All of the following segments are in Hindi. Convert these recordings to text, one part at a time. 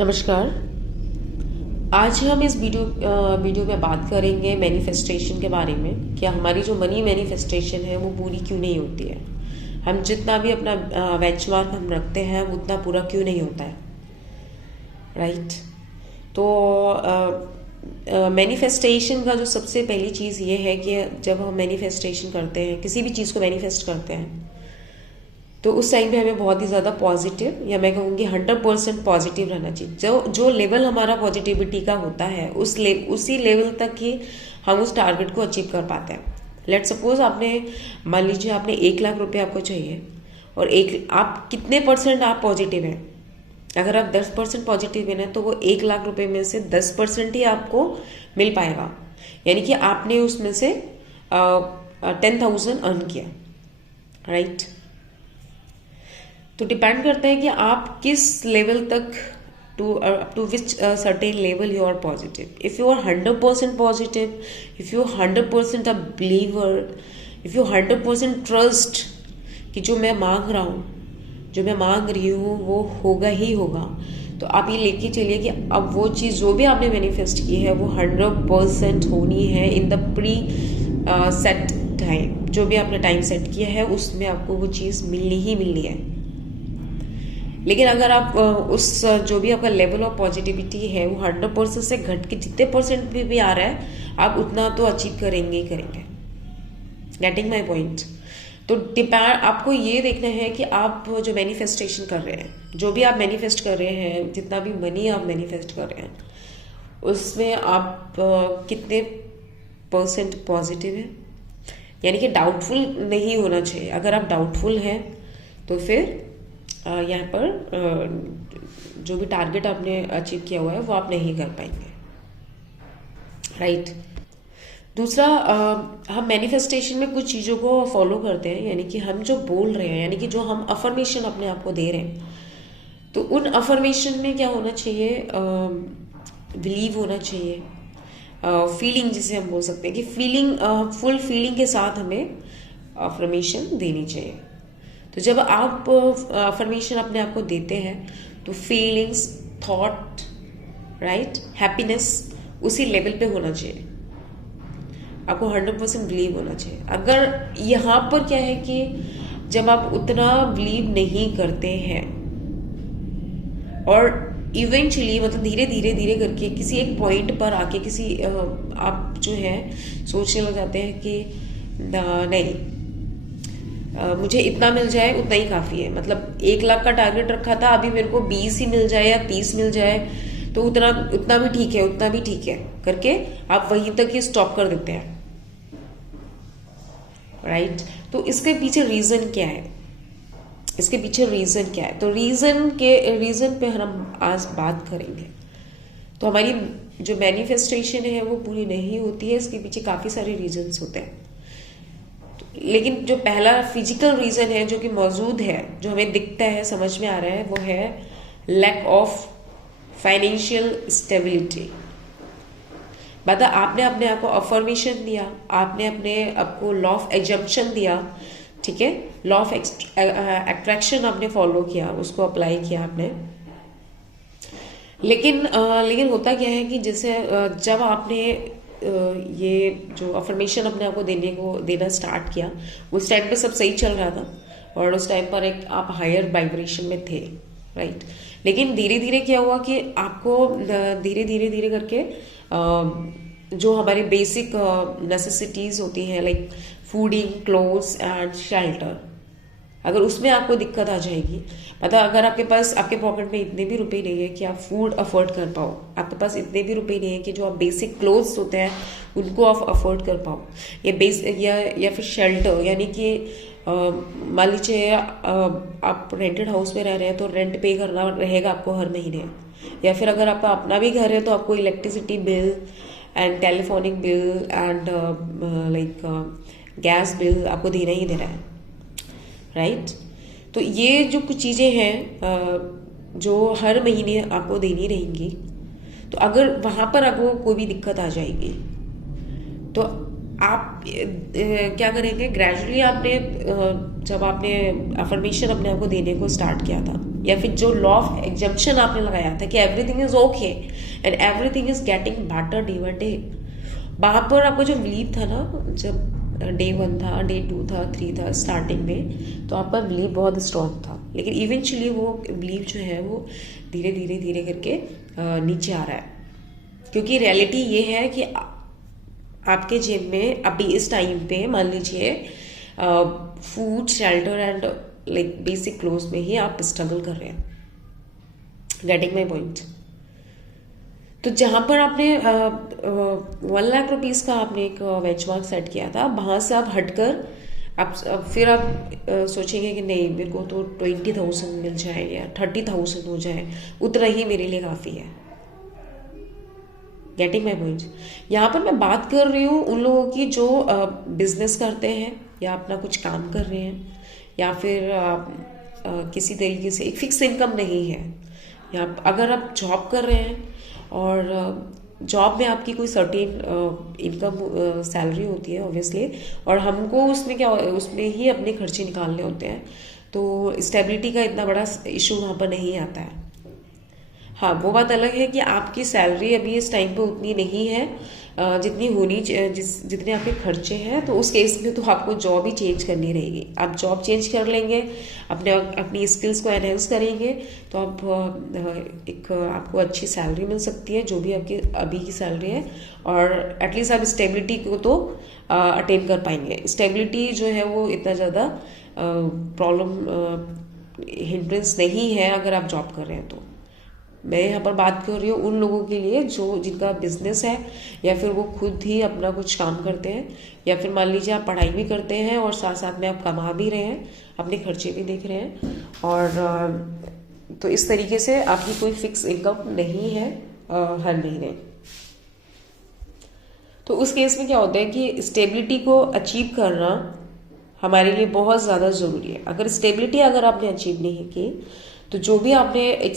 नमस्कार। आज हम इस वीडियो में बात करेंगे मैनिफेस्टेशन के बारे में कि हमारी जो मनी मैनिफेस्टेशन है वो पूरी क्यों नहीं होती है। हम जितना भी अपना बेंचमार्क हम रखते हैं वो उतना पूरा क्यों नहीं होता है, राइट। तो मैनिफेस्टेशन का जो सबसे पहली चीज़ ये है कि जब हम मैनिफेस्टेशन करते हैं, किसी भी चीज़ को मैनिफेस्ट करते हैं, तो उस टाइम पे हमें बहुत ही ज़्यादा पॉजिटिव, या मैं कहूँगी 100% पॉजिटिव रहना चाहिए। जो लेवल हमारा पॉजिटिविटी का होता है उसी लेवल तक ही हम उस टारगेट को अचीव कर पाते हैं। लेट सपोज मान लीजिए आपने 1 लाख रुपये आपको चाहिए, और आप कितने परसेंट आप पॉजिटिव हैं। अगर आप 10% पॉजिटिव हैं तो वो 1 लाख रुपये में से 10% ही आपको मिल पाएगा, यानी कि आपने उसमें से 10,000 अर्न किया, राइट। तो डिपेंड करता है कि आप किस लेवल तक to which certain level you are positive. If you are 100% positive, if you 100% a believer, if you 100% trust कि जो मैं मांग रहा हूँ, जो मैं मांग रही हूँ वो होगा ही होगा, तो आप ये लेके चलिए कि अब वो चीज़ जो भी आपने मैनिफेस्ट की है वो 100% होनी है in the pre set time. जो भी आपने टाइम सेट किया है उसमें आपको वो चीज़ मिलनी ही मिलनी है। लेकिन अगर आप उस जो भी आपका लेवल ऑफ पॉजिटिविटी है वो 100% से घट के जितने परसेंट भी आ रहा है, आप उतना तो अचीव करेंगे ही करेंगे। Getting my point. तो डिपेंड, आपको ये देखना है कि आप जो मैनिफेस्टेशन कर रहे हैं, जो भी आप मैनिफेस्ट कर रहे हैं, जितना भी मनी आप मैनिफेस्ट कर रहे हैं, उसमें आप कितने परसेंट पॉजिटिव है। यानी कि डाउटफुल नहीं होना चाहिए। अगर आप डाउटफुल हैं तो फिर यहाँ पर जो भी टारगेट आपने अचीव किया हुआ है वो आप नहीं कर पाएंगे, राइट। दूसरा, हम मैनिफेस्टेशन में कुछ चीज़ों को फॉलो करते हैं, यानी कि हम जो बोल रहे हैं, यानी कि जो हम अफर्मेशन अपने आप को दे रहे हैं, तो उन अफर्मेशन में क्या होना चाहिए, बिलीव होना चाहिए, फीलिंग जिसे हम बोल सकते हैं कि फीलिंग, फुल फीलिंग के साथ हमें अफर्मेशन देनी चाहिए। तो जब आप अफर्मेशन अपने आप को देते हैं तो फीलिंग्स, थॉट, राइट, हैप्पीनेस उसी लेवल पे होना चाहिए। आपको 100% बिलीव होना चाहिए। अगर यहाँ पर क्या है कि जब आप उतना बिलीव नहीं करते हैं और इवेंचुअली मतलब धीरे धीरे धीरे करके किसी एक पॉइंट पर आके आप जो है सोचने लग जाते हैं कि नहीं, मुझे इतना मिल जाए उतना ही काफ़ी है। मतलब 1 लाख का टारगेट रखा था, अभी मेरे को 20 ही मिल जाए या 30 मिल जाए तो उतना भी ठीक है, उतना भी ठीक है करके आप वहीं तक ही स्टॉप कर देते हैं, राइट। तो इसके पीछे रीज़न क्या है, इसके पीछे रीज़न क्या है? तो रीज़न पे हम आज बात करेंगे। तो हमारी जो मैनिफेस्टेशन है वो पूरी नहीं होती है, इसके पीछे काफ़ी सारे रीजंस होते हैं। लेकिन जो पहला फिजिकल रीजन है जो कि मौजूद है, जो हमें दिखता है, समझ में आ रहा है, वो है लैक ऑफ फाइनेंशियल स्टेबिलिटी। मतलब आपने अपने आप को अफर्मेशन दिया, आपने अपने आपको लॉ ऑफ एजम्पशन दिया, ठीक है, लॉ ऑफ अट्रैक्शन आपने फॉलो किया, उसको अप्लाई किया आपने। लेकिन होता क्या है कि जैसे जब आपने ये जो अफर्मेशन अपने आप को देना स्टार्ट किया, उस टाइम पे सब सही चल रहा था और उस टाइम पर एक आप हायर वाइब्रेशन में थे, राइट। लेकिन धीरे धीरे क्या हुआ कि आपको धीरे धीरे धीरे करके जो हमारी बेसिक नेसेसिटीज़ होती हैं, like fooding, clothes and shelter, अगर उसमें आपको दिक्कत आ जाएगी, मतलब अगर आपके पॉकेट में इतने भी रुपए नहीं है कि आप फूड अफोर्ड कर पाओ, आपके पास इतने भी रुपए नहीं है कि जो आप बेसिक क्लोथ्स होते हैं उनको आप अफोर्ड कर पाओ, या फिर शेल्टर, यानी कि मान लीजिए आप रेंटेड हाउस में रह रहे हैं तो रेंट पे करना रहेगा आपको हर महीने, या फिर अगर आपका अपना भी घर है तो आपको electricity bill and telephonic bill and like gas bill आपको देना ही देना है, राइट। तो ये जो कुछ चीज़ें हैं जो हर महीने आपको देनी रहेंगी, तो अगर वहाँ पर आपको कोई भी दिक्कत आ जाएगी तो आप क्या करेंगे, ग्रेजुअली आपने जब आपने अफर्मेशन अपने आप को देने को स्टार्ट किया था या फिर जो लॉ ऑफ एग्जम्पशन आपने लगाया था कि everything is okay and everything is getting better day by day, वहां पर आपका जो बिलीव था ना, जब डे 1 था, डे 2 था, 3 था स्टार्टिंग में, तो आपका बिलीव बहुत स्ट्रांग था, लेकिन इवेंचुअली वो बिलीव जो है वो धीरे धीरे धीरे करके नीचे आ रहा है, क्योंकि रियलिटी ये है कि आपके जेब में अभी इस टाइम पे मान लीजिए food, shelter and like basic cloth में ही आप स्ट्रगल कर रहे हैं। Getting my point? तो जहां पर आपने 1 लाख रुपीज का आपने एक बेंचमार्क सेट किया था, वहां से आप हटकर अब फिर आप सोचेंगे कि नहीं, मेरे को तो 20,000 मिल जाए या 30,000 हो जाए, उतना ही मेरे लिए काफ़ी है। Getting my point? यहाँ पर मैं बात कर रही हूँ उन लोगों की जो बिजनेस करते हैं या अपना कुछ काम कर रहे हैं, या फिर किसी तरीके से एक फिक्स इनकम नहीं है, या अगर आप जॉब कर रहे हैं और जॉब में आपकी कोई सर्टेन इनकम सैलरी होती है ऑब्वियसली, और हमको उसमें ही अपने खर्चे निकालने होते हैं, तो स्टेबिलिटी का इतना बड़ा इशू वहाँ पर नहीं आता है। हाँ, वो बात अलग है कि आपकी सैलरी अभी इस टाइम पे उतनी नहीं है जितनी होनी, जितने आपके खर्चे हैं, तो उस केस में तो आपको जॉब ही चेंज करनी रहेगी। आप जॉब चेंज कर लेंगे, अपनी स्किल्स को एनहेंस करेंगे, तो आप आपको अच्छी सैलरी मिल सकती है, जो भी आपकी अभी की सैलरी है, और एटलीस्ट आप स्टेबिलिटी को तो अटेन कर पाएंगे। स्टेबिलिटी जो है वो इतना ज़्यादा प्रॉब्लम हिंड्रेंस नहीं है अगर आप जॉब कर रहे हैं। तो मैं यहाँ पर बात कर रही हूँ उन लोगों के लिए जिनका बिजनेस है, या फिर वो खुद ही अपना कुछ काम करते हैं, या फिर मान लीजिए आप पढ़ाई भी करते हैं और साथ साथ में आप कमा भी रहे हैं, अपने खर्चे भी देख रहे हैं, और तो इस तरीके से आपकी कोई फिक्स इनकम नहीं है हर महीने। तो उस केस में क्या होता है कि स्टेबिलिटी को अचीव करना हमारे लिए बहुत ज़्यादा ज़रूरी है। अगर स्टेबिलिटी आपने अचीव नहीं की, तो जो भी आपने एक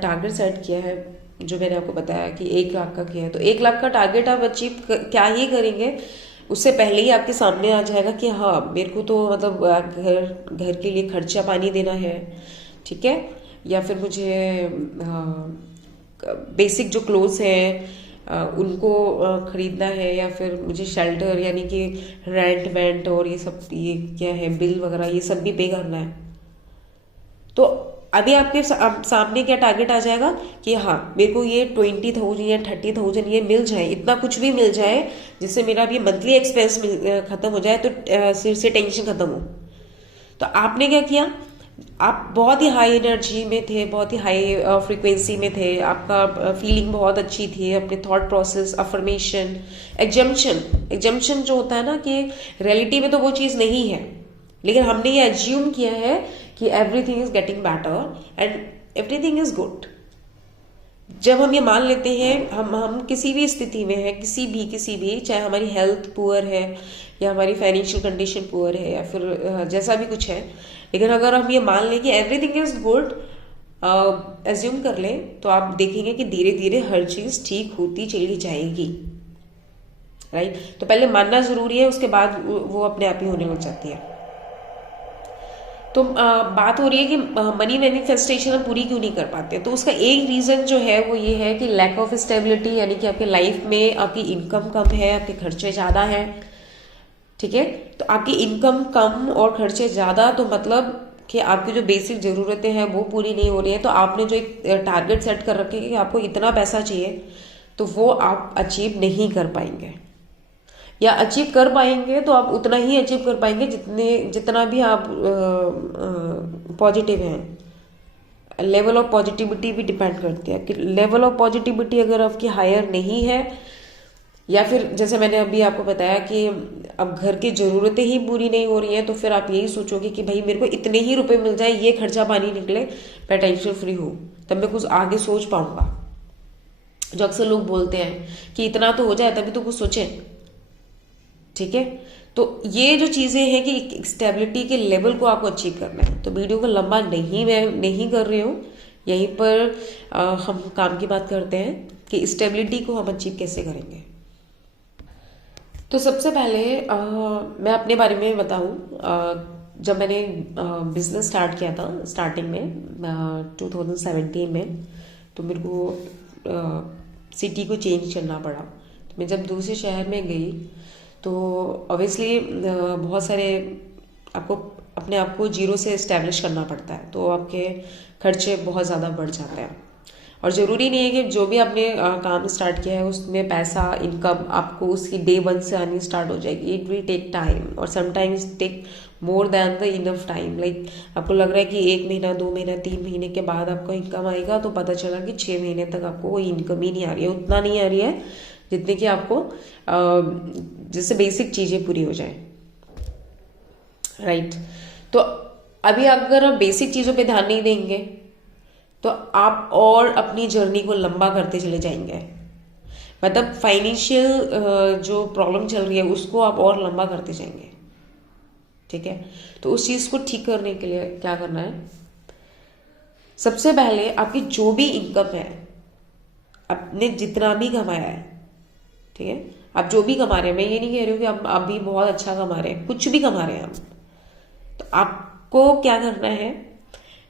टारगेट सेट किया है, जो मैंने आपको बताया कि 1 लाख का किया है, तो 1 लाख का टारगेट आप अचीव क्या ही करेंगे, उससे पहले ही आपके सामने आ जाएगा कि हाँ, मेरे को तो मतलब घर के लिए खर्चा पानी देना है, ठीक है, या फिर मुझे बेसिक जो क्लोथ्स हैं उनको खरीदना है, या फिर मुझे शेल्टर यानी कि रेंट वेंट और ये सब, ये क्या है, बिल वगैरह ये सब भी पे करना है। तो अभी आपके सामने क्या टारगेट आ जाएगा कि हाँ, मेरे को ये 20,000 या 30,000 ये मिल जाए, इतना कुछ भी मिल जाए जिससे मेरा भी मंथली एक्सपेंस खत्म हो जाए, तो सिर से टेंशन खत्म हो। तो आपने क्या किया, आप बहुत ही हाई एनर्जी में थे, बहुत ही हाई फ्रीक्वेंसी में थे, आपका फीलिंग बहुत अच्छी थी, अपने थॉट प्रोसेस, अफर्मेशन, एग्जम्पशन जो होता है ना, कि रियलिटी में तो वो चीज़ नहीं है, लेकिन हमने ये एज्यूम किया है कि everything is getting better and everything is good. जब हम ये मान लेते हैं, हम किसी भी स्थिति में है, किसी भी, चाहे हमारी हेल्थ पुअर है या हमारी फाइनेंशियल कंडीशन पुअर है, या फिर जैसा भी कुछ है, लेकिन अगर हम ये मान लें कि एवरीथिंग इज गुड, एज्यूम कर लें, तो आप देखेंगे कि धीरे धीरे हर चीज ठीक होती चली जाएगी। राइट? तो पहले मानना जरूरी है, उसके बाद वो अपने आप ही होने लग जाती है। तो बात हो रही है कि मनी मैनिफेस्टेशन हम पूरी क्यों नहीं कर पाते, तो उसका एक रीजन जो है वो ये है कि लैक ऑफ स्टेबिलिटी, यानी कि आपके लाइफ में आपकी इनकम कम है, आपके खर्चे ज़्यादा हैं, ठीक है। तो आपकी इनकम कम और खर्चे ज़्यादा, तो मतलब कि आपकी जो बेसिक ज़रूरतें हैं वो पूरी नहीं हो रही है। तो आपने जो एक टारगेट सेट कर रखे कि आपको इतना पैसा चाहिए, तो वो आप अचीव नहीं कर पाएंगे, या अचीव कर पाएंगे तो आप उतना ही अचीव कर पाएंगे जितना भी आप पॉजिटिव हैं। लेवल ऑफ पॉजिटिविटी भी डिपेंड करती है कि लेवल ऑफ पॉजिटिविटी अगर आपकी हायर नहीं है, या फिर जैसे मैंने अभी आपको बताया कि अब घर की ज़रूरतें ही पूरी नहीं हो रही हैं, तो फिर आप यही सोचोगे कि भाई मेरे को इतने ही रुपए मिल जाए, ये खर्चा पानी निकले, मैं टेंशन फ्री हूँ, तब मैं कुछ आगे सोच पाऊंगा। जो अक्सर लोग बोलते हैं कि इतना तो हो जाए तभी तो कुछ सोचे, ठीक है। तो ये जो चीज़ें हैं कि स्टेबिलिटी के लेवल को आपको अचीव करना है। तो वीडियो को लंबा मैं नहीं कर रही हूँ, यहीं पर हम काम की बात करते हैं कि स्टेबिलिटी को हम अचीव कैसे करेंगे। तो सबसे पहले मैं अपने बारे में बताऊँ जब मैंने बिजनेस स्टार्ट किया था स्टार्टिंग में 2017 में, तो मेरे को सिटी को चेंज करना पड़ा। तो मैं जब दूसरे शहर में गई तो ऑब्वियसली बहुत सारे आपको अपने आप को जीरो से इस्टेब्लिश करना पड़ता है, तो आपके खर्चे बहुत ज़्यादा बढ़ जाते हैं। और ज़रूरी नहीं है कि जो भी आपने काम स्टार्ट किया है उसमें पैसा इनकम आपको उसकी डे वन से आनी स्टार्ट हो जाएगी। इट विल टेक टाइम और sometimes take more than the enough time. Like आपको लग रहा है कि 1 महीना 2 महीना 3 महीने के बाद आपको इनकम आएगा, तो पता चला कि 6 महीने तक आपको कोई इनकम ही नहीं आ रही है, उतना नहीं आ रही है जितने कि आपको जिससे बेसिक चीज़ें पूरी हो जाए, राइट। तो अभी अगर आप बेसिक चीज़ों पे ध्यान नहीं देंगे तो आप और अपनी जर्नी को लंबा करते चले जाएंगे। मतलब फाइनेंशियल जो प्रॉब्लम चल रही है उसको आप और लंबा करते जाएंगे, ठीक है। तो उस चीज़ को ठीक करने के लिए क्या करना है, सबसे पहले आपकी जो भी इनकम है, आपने जितना भी कमाया है, ठीक है, आप जो भी कमा रहे हैं, मैं ये नहीं कह रही हूँ कि आप अभी बहुत अच्छा कमा रहे हैं, कुछ भी कमा रहे हैं आप, तो आपको क्या करना है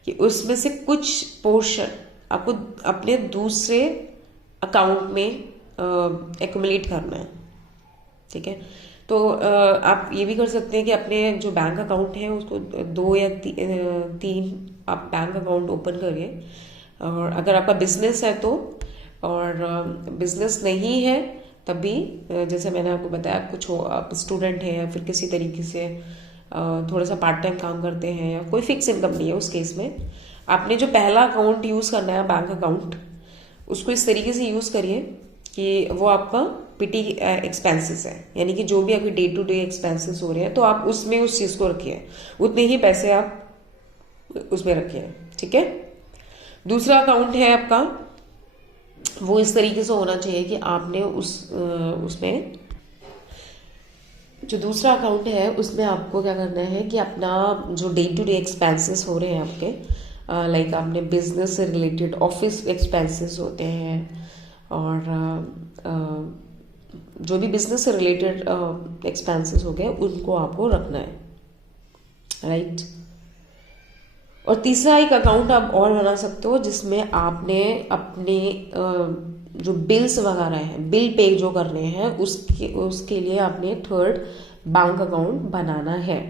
कि उसमें से कुछ पोर्शन आपको अपने दूसरे अकाउंट में एक्युमुलेट करना है, ठीक है। तो आप ये भी कर सकते हैं कि अपने जो बैंक अकाउंट है उसको 2 या 3 आप बैंक अकाउंट ओपन करिए। और अगर आपका बिजनेस है तो, और बिजनेस नहीं है तब भी जैसे मैंने आपको बताया, कुछ हो आप स्टूडेंट हैं या फिर किसी तरीके से थोड़ा सा पार्ट टाइम काम करते हैं या कोई फिक्स इनकम नहीं है, उस केस में आपने जो पहला अकाउंट यूज़ करना है बैंक अकाउंट, उसको इस तरीके से यूज़ करिए कि वो आपका पीटी एक्सपेंसेस है, यानी कि जो भी आपके डे टू डे एक्सपेंसेस हो रहे हैं तो आप उसमें उस चीज़ को रखिए, उतने ही पैसे आप उसमें रखिए, ठीक है। दूसरा अकाउंट है आपका, वो इस तरीके से होना चाहिए कि आपने उसमें जो दूसरा अकाउंट है उसमें आपको क्या करना है कि अपना जो डे टू डे एक्सपेंसेस हो रहे हैं आपके, लाइक आपने बिजनेस से रिलेटेड ऑफिस एक्सपेंसेस होते हैं और जो भी बिजनेस से रिलेटेड एक्सपेंसेस हो गए उनको आपको रखना है, राइट। और तीसरा एक अकाउंट आप और बना सकते हो जिसमें आपने अपने जो बिल्स वगैरह हैं, बिल पे जो करने हैं, उसके लिए आपने थर्ड बैंक अकाउंट बनाना है।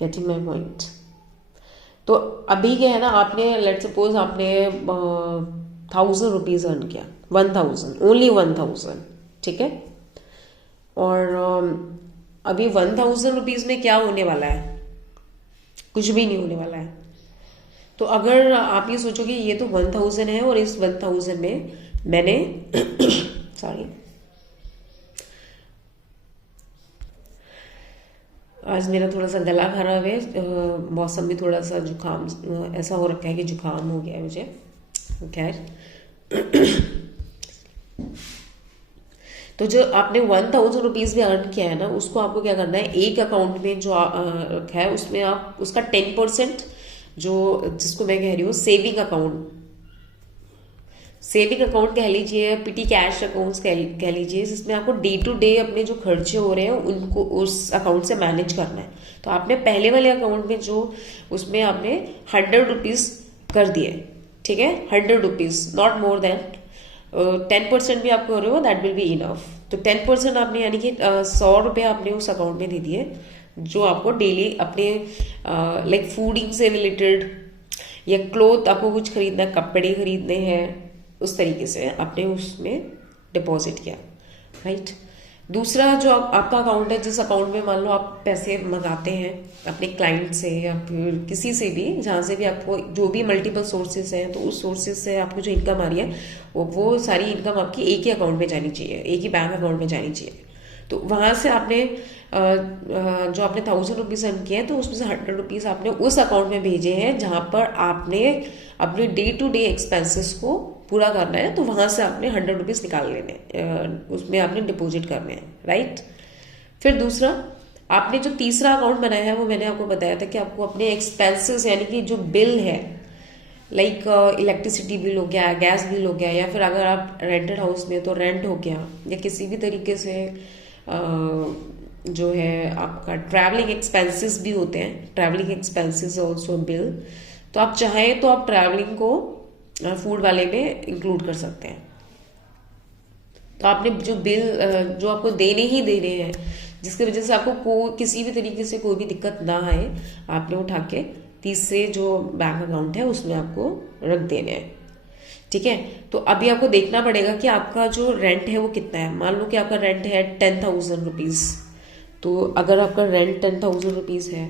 Getting my point. तो अभी क्या है ना, आपने लेट सपोज आपने 1000 रुपीज अर्न किया, 1000 ओनली 1000, ठीक है। और अभी 1000 रुपीज में क्या होने वाला है, कुछ भी नहीं होने वाला है। तो अगर आप ये सोचोगे ये तो 1000 है और इस 1000 में मैंने सॉरी, आज मेरा थोड़ा सा गला खराब है, मौसम भी थोड़ा सा जुकाम ऐसा हो रखा है कि जुकाम हो गया है मुझे, खैर। तो जो आपने 1000 रुपीज भी अर्न किया है ना, उसको आपको क्या करना है, एक अकाउंट में जो रखा है उसमें आप उसका 10% जो, जिसको मैं कह रही हूँ सेविंग अकाउंट, सेविंग अकाउंट कह लीजिए, पीटी कैश अकाउंट कह लीजिए, जिसमें आपको डे टू डे अपने जो खर्चे हो रहे हैं उनको उस अकाउंट से मैनेज करना है। तो आपने पहले वाले अकाउंट में जो, उसमें आपने 100 रुपीज कर दिए, ठीक है, 100 रुपीज, नॉट मोर देन 10% भी आप कर रहे हो, दैट विल बी इनफ। तो 10% आपने यानी कि 100 रुपये आपने उस अकाउंट में दे दिए, जो आपको डेली अपने लाइक फूडिंग से रिलेटेड या क्लोथ आपको कुछ खरीदना है, कपड़े खरीदने हैं, उस तरीके से आपने उसमें डिपॉजिट किया, राइट। दूसरा जो आपका अकाउंट है, जिस अकाउंट में मान लो आप पैसे मंगाते हैं अपने क्लाइंट से या फिर किसी से भी, जहाँ से भी आपको जो भी मल्टीपल सोर्सेस हैं, तो उस सोर्सेस से आपको जो इनकम आ रही है वो सारी इनकम आपकी एक ही अकाउंट में जानी चाहिए, एक ही बैंक अकाउंट में जानी चाहिए। तो वहाँ से आपने जो आपने 1000 रुपीज़ अर्न किए हैं, तो उसमें से 100 रुपीज़ आपने उस अकाउंट में भेजे हैं जहाँ पर आपने अपने डे टू डे एक्सपेंसेस को पूरा करना है। तो वहाँ से आपने 100 रुपीज़ निकाल लेने, उसमें आपने डिपॉजिट करने हैं, राइट। फिर दूसरा, आपने जो तीसरा अकाउंट बनाया है वो मैंने आपको बताया था कि आपको अपने एक्सपेंसेस यानी कि जो बिल है, लाइक इलेक्ट्रिसिटी बिल हो गया, गैस बिल हो गया, या फिर अगर आप रेंटेड हाउस में तो रेंट हो गया, या किसी भी तरीके से जो है आपका ट्रैवलिंग एक्सपेंसेस भी होते हैं, ट्रैवलिंग एक्सपेंसेस ऑल्सो बिल। तो आप चाहें तो आप ट्रैवलिंग को फूड वाले में इंक्लूड कर सकते हैं। तो आपने जो बिल जो आपको देने ही देने हैं, जिसकी वजह से आपको किसी भी तरीके से कोई भी दिक्कत ना आए, आपने उठा के तीसरे जो बैंक अकाउंट है उसमें आपको रख देने हैं। ठीक है, तो अभी आपको देखना पड़ेगा कि आपका जो रेंट है वो कितना है। मान लो कि आपका रेंट है 10,000 रुपीज़। तो अगर आपका रेंट 10,000 रुपीज़ है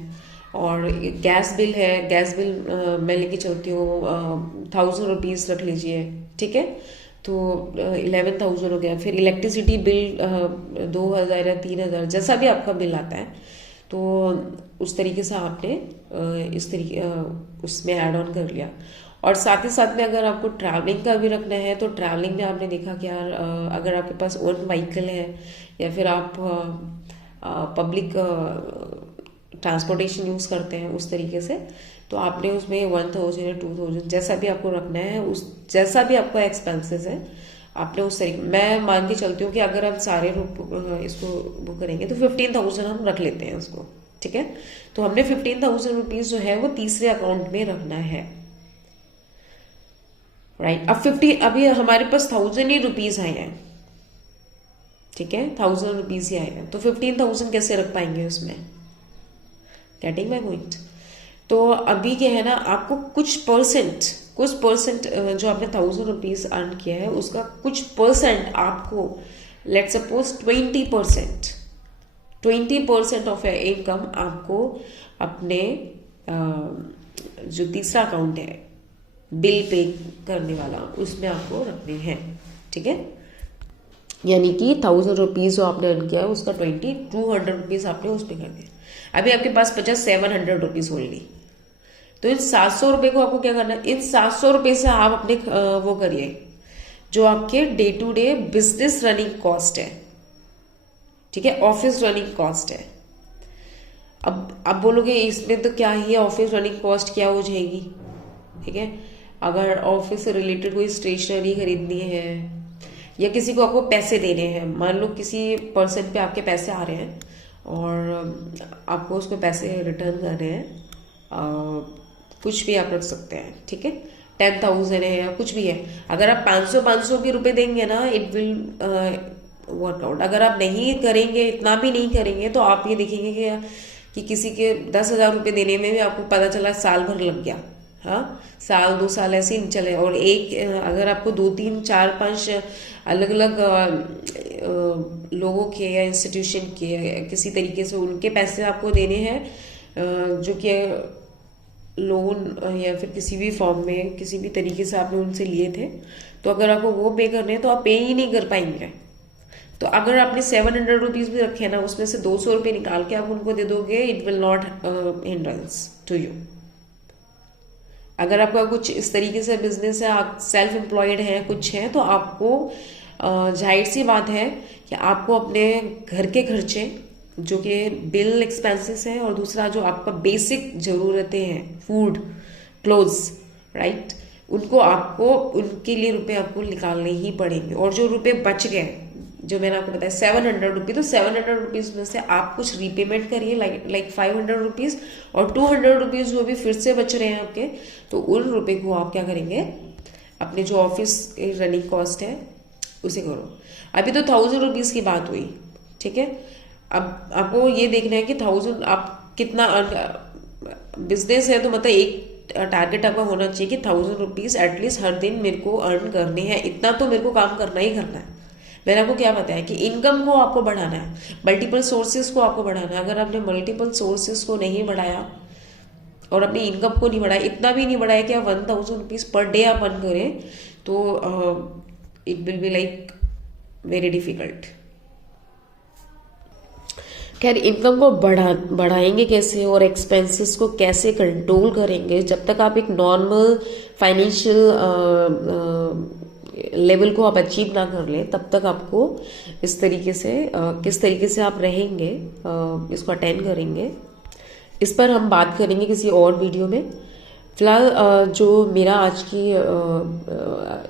और गैस बिल है, गैस बिल मैं लेके चलती हूँ 1,000 रुपीज़ रख लीजिए। ठीक है, तो 11,000 हो गया। फिर इलेक्ट्रिसिटी बिल 2,000 या 3,000, जैसा भी आपका बिल आता है, तो उस तरीके से आपने इस तरीके उसमें ऐड ऑन कर लिया। और साथ ही साथ में अगर आपको ट्रैवलिंग का भी रखना है, तो ट्रैवलिंग में आपने देखा कि यार अगर आपके पास ओन व्हीकल है या फिर आप पब्लिक ट्रांसपोर्टेशन यूज़ करते हैं उस तरीके से, तो आपने उसमें 1,000 या 2,000 जैसा भी आपको रखना है, उस जैसा भी आपका एक्सपेंसेस है आपने उस तरीके। मैं मान के चलती हूँ कि अगर हम सारे इसको वो करेंगे तो 15,000 हम रख लेते हैं उसको। ठीक है, तो हमने 15,000 रुपीज़ जो है वो तीसरे अकाउंट में रखना है। राइट, अब 50 अभी हमारे पास 1,000 ही रुपीज़ आए हैं। ठीक है, 1,000 रुपीज़ ही आए हैं, तो 15,000 कैसे रख पाएंगे उसमें? Getting my point? तो अभी क्या है ना, आपको कुछ परसेंट जो आपने 1,000 रुपीज़ अर्न किया है उसका कुछ परसेंट आपको, let suppose 20% of your income आपको अपने जो तीसरा अकाउंट है बिल पे करने वाला, उसमें आपको रखने हैं। ठीक है, यानी कि 1,000 रुपीज़ जो आपने अर्न किया है उसका 200 रुपीज़ आपने उस पर कर दिया। अभी आपके पास बचा 700 रुपीज़ ओनली। तो इन 700 रुपये को आपको क्या करना है, इन 700 रुपये से आप अपने वो करिए जो आपके day to day business running cost है। ठीक है, ऑफिस रनिंग कॉस्ट है। अब बोलोगे इसमें तो क्या ही है, ऑफिस रनिंग कॉस्ट क्या हो जाएगी? ठीक है, अगर ऑफिस से रिलेटेड कोई स्टेशनरी खरीदनी है या किसी को आपको पैसे देने हैं, मान लो किसी पर्सन पे आपके पैसे आ रहे हैं और आपको उसको पैसे रिटर्न करने हैं, कुछ भी आप रख सकते हैं। ठीक है, 10,000 है या कुछ भी है, अगर आप 500 भी रुपए देंगे ना, इट विल वर्कआउट। अगर आप नहीं करेंगे, इतना भी नहीं करेंगे, तो आप ये देखेंगे कि किसी के 10,000 रुपये देने में भी आपको पता चला साल भर लग गया। हाँ, साल 2 साल ऐसे ही चले। और अगर आपको 2 3 4 5 अलग अलग लोगों के या इंस्टीट्यूशन के किसी तरीके से उनके पैसे आपको देने हैं, जो कि लोन या फिर किसी भी फॉर्म में किसी भी तरीके से आपने उनसे लिए थे, तो अगर आपको वो पे करने हैं तो आप पे ही नहीं कर पाएंगे। तो अगर आपने 700 रुपीज़ भी रखे ना, उसमें से 200 रुपये निकाल के आप उनको दे दोगे, it will not hindrance to you. अगर आपका कुछ इस तरीके से बिजनेस है, आप सेल्फ एम्प्लॉयड हैं, कुछ है, तो आपको जाहिर सी बात है कि आपको अपने घर के खर्चे जो कि बिल एक्सपेंसेस हैं और दूसरा जो आपका बेसिक ज़रूरतें हैं, फूड, क्लोथ्स, राइट, उनको आपको उनके लिए रुपए आपको निकालने ही पड़ेंगे। और जो रुपए बच गए, जो मैंने आपको बताया 700 रुपीज़, तो 700 रुपीज़ में से आप कुछ रीपेमेंट करिए, लाइक 500 रुपीज़, और 200 रुपीज़ जो भी फिर से बच रहे हैं आपके, तो उन रुपए को आप क्या करेंगे, अपने जो ऑफिस रनिंग कॉस्ट है उसे करो। अभी तो 1,000 रुपीज़ की बात हुई। ठीक है, अब आपको ये देखना है कि 1,000 आप कितना बिजनेस है, तो मतलब एक टारगेट आपका होना चाहिए कि 1,000 रुपीज़ एटलीस्ट हर दिन मेरे को अर्न करने हैं। इतना तो मेरे को काम करना ही करना है। मैंने आपको क्या बताया कि इनकम को आपको बढ़ाना है, मल्टीपल सोर्सेज को आपको बढ़ाना है। अगर आपने मल्टीपल सोर्सेज को नहीं बढ़ाया और अपनी इनकम को नहीं बढ़ाया, इतना भी नहीं बढ़ाया कि आप 1,000 रुपीज़ पर डे आप अर्न करें, तो it will be like very difficult. खैर, इनकम को बढ़ाएंगे कैसे और एक्सपेंसेस को कैसे कंट्रोल करेंगे, जब तक आप एक नॉर्मल फाइनेंशियल लेवल को आप अचीव ना कर लें, तब तक आपको इस तरीके से किस तरीके से आप रहेंगे, इसको अटेंड करेंगे, इस पर हम बात करेंगे किसी और वीडियो में। फिलहाल जो मेरा आज की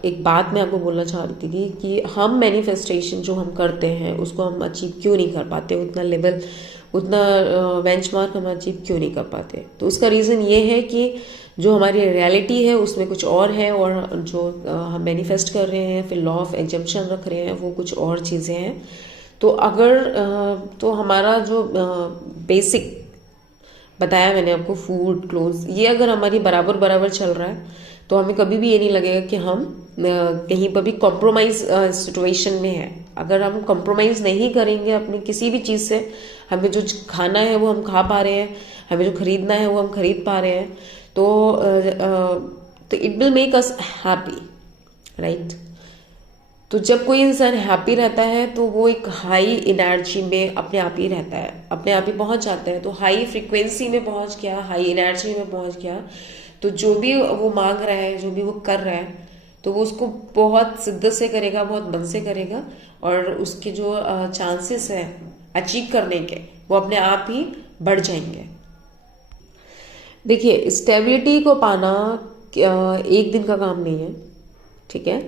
एक बात मैं आपको बोलना चाह रही थी कि हम मैनिफेस्टेशन जो हम करते हैं उसको हम अचीव क्यों नहीं कर पाते, उतना लेवल, उतना बेंचमार्क हम अचीव क्यों नहीं कर पाते। तो उसका रीज़न ये है कि जो हमारी रियलिटी है उसमें कुछ और है, और जो हम मैनिफेस्ट कर रहे हैं, फिर लॉ ऑफ एग्जम्पशन रख रहे हैं, वो कुछ और चीज़ें हैं। तो अगर तो हमारा जो बेसिक बताया मैंने आपको, फूड, क्लोथ्स, ये अगर हमारी बराबर बराबर चल रहा है तो हमें कभी भी ये नहीं लगेगा कि हम कहीं पर भी कॉम्प्रोमाइज सिचुएशन में है। अगर हम कॉम्प्रोमाइज नहीं करेंगे अपनी किसी भी चीज़ से, हमें जो खाना है वो हम खा पा रहे हैं, हमें जो खरीदना है वो हम खरीद पा रहे हैं, तो it will make us happy, right. तो जब कोई इंसान हैप्पी रहता है तो वो एक हाई एनर्जी में अपने आप ही रहता है, अपने आप ही पहुंच जाता है। तो हाई फ्रिक्वेंसी में पहुंच गया, हाई एनर्जी में पहुंच गया, तो जो भी वो मांग रहा है, जो भी वो कर रहा है, तो वो उसको बहुत शिद्दत से करेगा, बहुत मन से करेगा, और उसके जो चांसेस है अचीव करने के, वो अपने आप ही बढ़ जाएंगे। देखिए, स्टेबिलिटी को पाना एक दिन का काम नहीं है, ठीक है,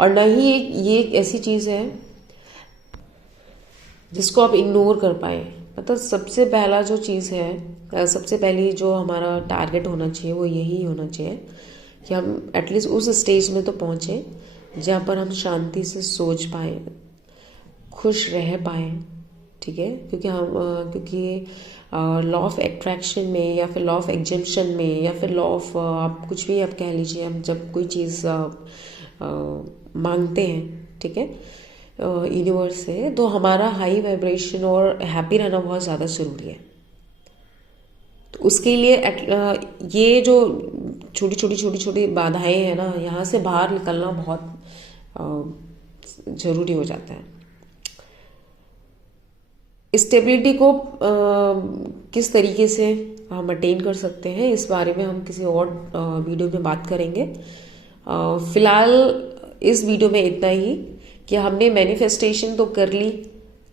और न ही ये एक ऐसी चीज़ है जिसको आप इग्नोर कर पाए। मतलब सबसे पहला जो चीज़ है, सबसे पहली जो हमारा टारगेट होना चाहिए वो यही होना चाहिए कि हम एटलीस्ट उस स्टेज में तो पहुँचे जहाँ पर हम शांति से सोच पाए, खुश रह पाए, ठीक है। क्योंकि लॉ ऑफ एट्रैक्शन में, या फिर लॉ ऑफ एग्जम्पशन में, या फिर लॉ ऑफ आप कुछ भी आप कह लीजिए, हम जब कोई चीज़ मांगते हैं, ठीक है, यूनिवर्स से, तो हमारा हाई वाइब्रेशन और हैप्पी रहना बहुत ज़्यादा ज़रूरी है। तो उसके लिए ये जो छोटी छोटी बाधाएं हैं ना, यहाँ से बाहर निकलना बहुत ज़रूरी हो जाता है। स्टेबिलिटी को किस तरीके से हम अटेन कर सकते हैं, इस बारे में हम किसी और वीडियो में बात करेंगे। फिलहाल इस वीडियो में इतना ही कि हमने मैनिफेस्टेशन तो कर ली,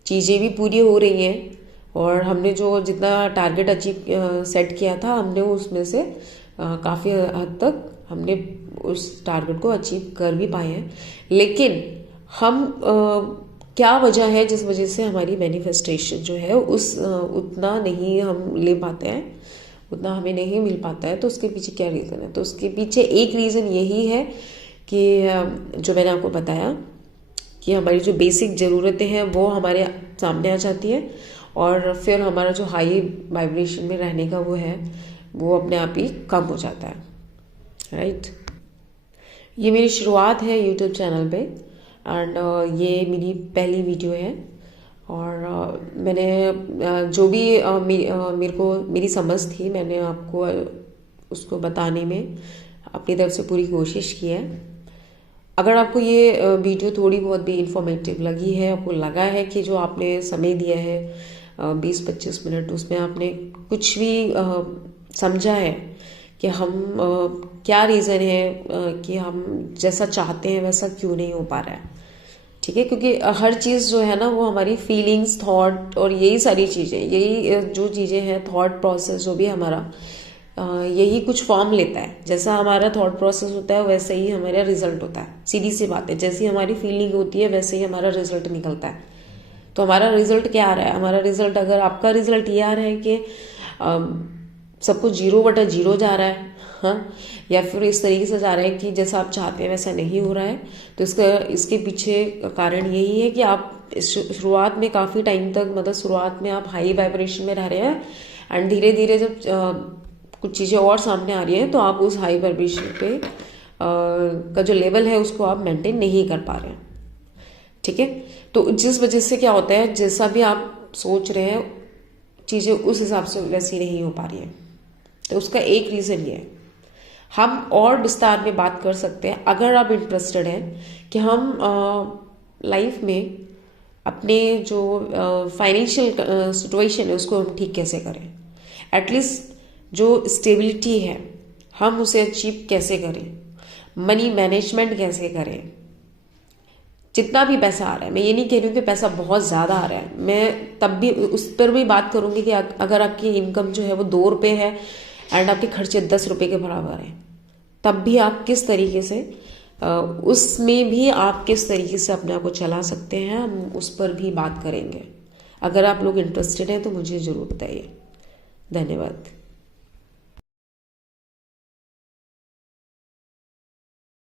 चीज़ें भी पूरी हो रही हैं, और हमने जो जितना टारगेट अचीव सेट किया था, हमने उसमें से काफ़ी हद तक हमने उस टारगेट को अचीव कर भी पाए हैं। लेकिन हम क्या वजह है जिस वजह से हमारी मैनिफेस्टेशन जो है उतना नहीं हम ले पाते हैं, उतना हमें नहीं मिल पाता है, तो उसके पीछे क्या रीज़न है? तो उसके पीछे एक रीज़न यही है कि जो मैंने आपको बताया कि हमारी जो बेसिक ज़रूरतें हैं वो हमारे सामने आ जाती है, और फिर हमारा जो हाई वाइब्रेशन में रहने का वो अपने आप ही कम हो जाता है, राइट। ये मेरी शुरुआत है यूट्यूब चैनल पे, एंड ये मेरी पहली वीडियो है, और मैंने जो भी मेरे को मेरी समझ थी, मैंने आपको उसको बताने में अपनी तरफ से पूरी कोशिश की है। अगर आपको ये वीडियो थोड़ी बहुत भी इंफॉर्मेटिव लगी है, आपको लगा है कि जो आपने समय दिया है 20-25 मिनट, उसमें आपने कुछ भी समझा है कि हम क्या रीज़न है कि हम जैसा चाहते हैं वैसा क्यों नहीं हो पा रहा है, ठीक है। क्योंकि हर चीज़ जो है ना, वो हमारी फीलिंग्स, थॉट, और यही सारी चीज़ें, यही जो चीज़ें हैं, थॉट प्रोसेस जो भी हमारा यही कुछ फॉर्म लेता है। जैसा हमारा थॉट प्रोसेस होता है वैसे ही हमारा रिजल्ट होता है। सीधी सी बात है, जैसी हमारी फीलिंग होती है वैसे ही हमारा रिजल्ट निकलता है। तो हमारा रिजल्ट क्या आ रहा है? हमारा रिजल्ट, अगर आपका रिजल्ट ये आ रहा है कि सब कुछ 0/0 जा रहा है, हाँ, या फिर इस तरीके से जा रहा है कि जैसा आप चाहते हैं वैसा नहीं हो रहा है, तो इसके पीछे कारण यही है कि आप शुरुआत में काफ़ी टाइम तक, मतलब शुरुआत में आप हाई वाइब्रेशन में रह रहे हैं, एंड धीरे धीरे जब कुछ चीज़ें और सामने आ रही हैं तो आप उस हाई वाइब्रेशन पे का जो लेवल है उसको आप मेंटेन नहीं कर पा रहे हैं, ठीक है। तो जिस वजह से क्या होता है, जैसा भी आप सोच रहे हैं चीज़ें उस हिसाब से वैसी नहीं हो पा रही है। तो उसका एक रीज़न ये है। हम और विस्तार में बात कर सकते हैं अगर आप इंटरेस्टेड हैं कि हम लाइफ में अपने जो फाइनेंशियल सिचुएशन है उसको हम ठीक कैसे करें, एटलीस्ट जो स्टेबिलिटी है हम उसे अचीव कैसे करें, मनी मैनेजमेंट कैसे करें। जितना भी पैसा आ रहा है, मैं ये नहीं कह रही हूँ कि पैसा बहुत ज़्यादा आ रहा है, मैं तब भी उस पर भी बात करूँगी कि अगर आपकी इनकम जो है वो 2 रुपये है, एंड आपके खर्चे 10 रुपये के बराबर हैं, तब भी आप किस तरीके से उसमें भी आप किस तरीके से अपने आप को चला सकते हैं, हम उस पर भी बात करेंगे। अगर आप लोग इंटरेस्टेड हैं तो मुझे ज़रूर बताइए। धन्यवाद।